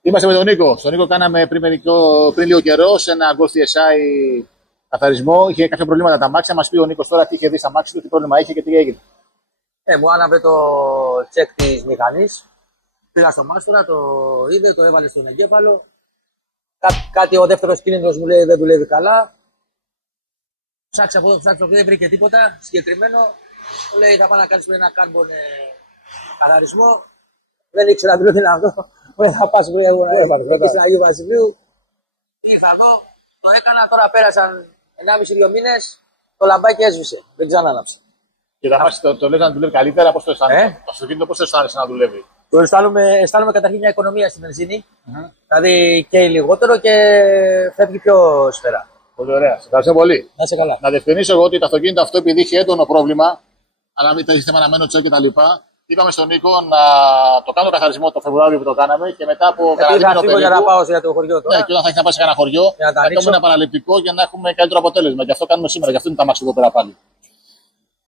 Είμαστε με τον Νίκο. Στον Νίκο κάναμε πριν λίγο καιρό σε ένα Golf TSI καθαρισμό. Είχε κάποια προβλήματα τα αμάξια. Μας πει ο Νίκος τώρα τι είχε δει στα αμάξια του, τι πρόβλημα είχε και τι έγινε. Μου άναβε το τσεκ της μηχανής. Πήγα στο μάστορα, το είδε, το έβαλε στον εγκέφαλο. Κάτι ο δεύτερος κίνητρος μου λέει δεν δουλεύει καλά. Ψάξε από εδώ, ψάξε από εδώ, δεν βρήκε τίποτα συγκεκριμένο. Μου λέει θα πάω να κάνεις ένα κάρμπον καθαρισμό. Δεν ήξερα τι είναι αυτό. Μου λέει θα πας εκεί στην Αγίου Βασιλείου. Ήρθα εδώ, το έκανα, τώρα πέρασαν 1,5-2 μήνες. Το λαμπάκι έσβησε, δεν ξανά άναψε. Και τα μάξι το λες να δουλεύει καλύτερα, πώς το αισθάνεσαι. Το αυτοκίνητο πώς το αισθάνεσαι να δουλεύει. Το αισθάνομαι καταρχήν μια οικονομία στη βενζίνη. Δηλαδή καίει λιγότερο και φεύγει πιο σφαίρα. Πολύ ωραία. Σε ευχαριστώ πολύ. Να είσαι καλά. Να διευκρινίσω εγώ ότι το αυτοκίνητο αυτό, επειδή είχε έντονο πρόβλημα, αλλά μην είχε θέμα αναμένο τσεκ κτλ. Είπαμε στον Νίκο να το κάνω καθαρισμό το Φεβρουάριο που το κάναμε και μετά από κανένα δίμηνο για να πάω για το χωριό τώρα. Ναι, και όταν θα έχει να πάει σε κανένα χωριό, θα κάνουμε ένα παραληπτικό για να έχουμε καλύτερο αποτέλεσμα. Γι' αυτό κάνουμε σήμερα, γι' αυτό είναι τα μάξι εδώ πέρα πάλι.